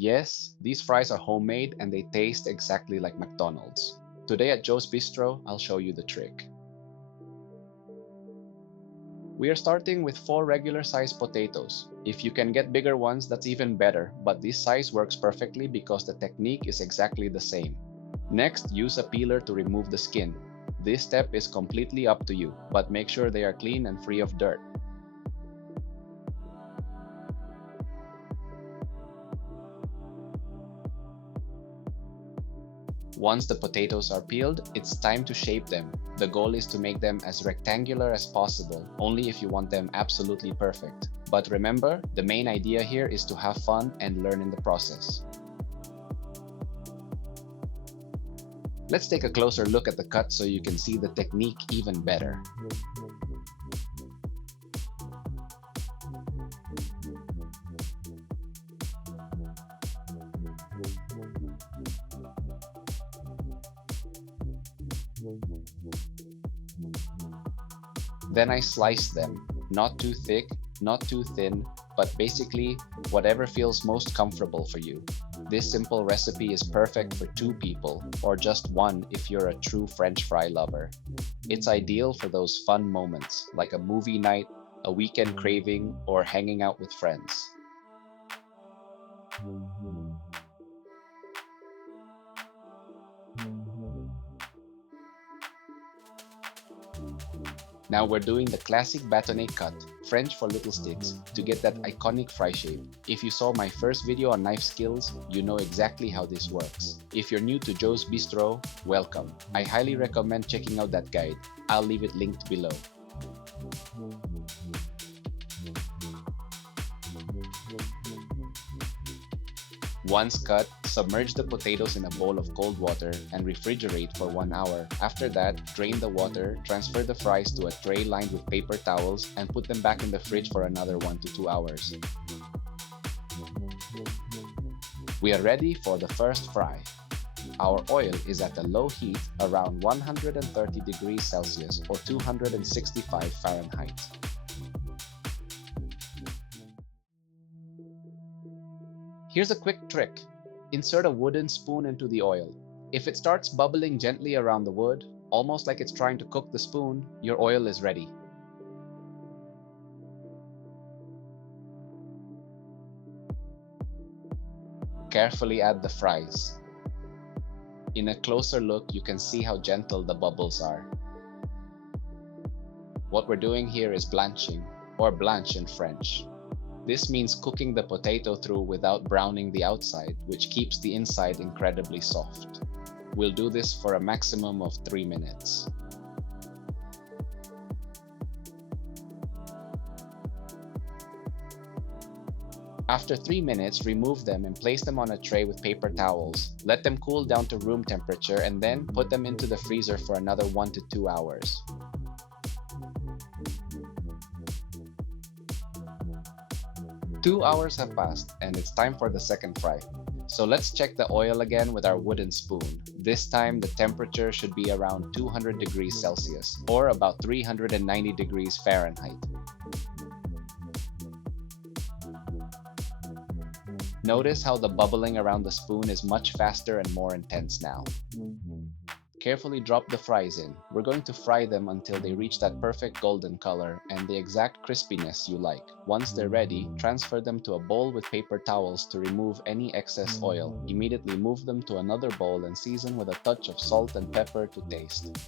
Yes, these fries are homemade and they taste exactly like McDonald's. Today at Joe's Bistro, I'll show you the trick. We are starting with 4 regular sized potatoes. If you can get bigger ones, that's even better, but this size works perfectly because the technique is exactly the same. Next, use a peeler to remove the skin. This step is completely up to you, but make sure they are clean and free of dirt. Once the potatoes are peeled, it's time to shape them. The goal is to make them as rectangular as possible, only if you want them absolutely perfect. But remember, the main idea here is to have fun and learn in the process. Let's take a closer look at the cut so you can see the technique even better. Then I slice them, not too thick, not too thin, but basically whatever feels most comfortable for you. This simple recipe is perfect for 2 people, or just 1 if you're a true French fry lover. It's ideal for those fun moments, like a movie night, a weekend craving, or hanging out with friends. Now we're doing the classic Batonnet cut, French for little sticks, to get that iconic fry shape. If you saw my first video on knife skills, you know exactly how this works. If you're new to Joe's Bistro, welcome. I highly recommend checking out that guide. I'll leave it linked below. Once cut, submerge the potatoes in a bowl of cold water and refrigerate for 1 hour. After that, drain the water, transfer the fries to a tray lined with paper towels, and put them back in the fridge for another 1 to 2 hours. We are ready for the first fry. Our oil is at a low heat around 130 degrees Celsius or 265 Fahrenheit. Here's a quick trick. Insert a wooden spoon into the oil. If it starts bubbling gently around the wood, almost like it's trying to cook the spoon, your oil is ready. Carefully add the fries. In a closer look, you can see how gentle the bubbles are. What we're doing here is blanching, or blanch in French. This means cooking the potato through without browning the outside, which keeps the inside incredibly soft. We'll do this for a maximum of 3 minutes. After 3 minutes, remove them and place them on a tray with paper towels. Let them cool down to room temperature and then put them into the freezer for another 1 to 2 hours. Two hours have passed and it's time for the second fry. So let's check the oil again with our wooden spoon. This time the temperature should be around 200 degrees Celsius or about 390 degrees Fahrenheit. Notice how the bubbling around the spoon is much faster and more intense now. Carefully drop the fries in. We're going to fry them until they reach that perfect golden color and the exact crispiness you like. Once they're ready, transfer them to a bowl with paper towels to remove any excess oil. Immediately move them to another bowl and season with a touch of salt and pepper to taste.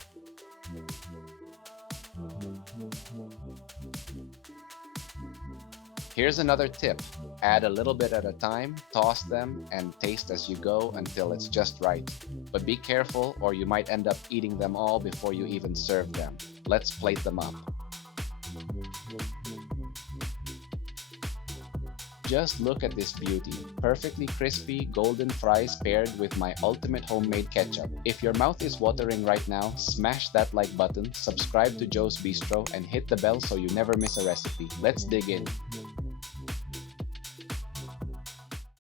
Here's another tip. Add a little bit at a time, toss them, and taste as you go until it's just right. But be careful or you might end up eating them all before you even serve them. Let's plate them up. Just look at this beauty. Perfectly crispy, golden fries paired with my ultimate homemade ketchup. If your mouth is watering right now, smash that like button, subscribe to Joe's Bistro, and hit the bell so you never miss a recipe. Let's dig in.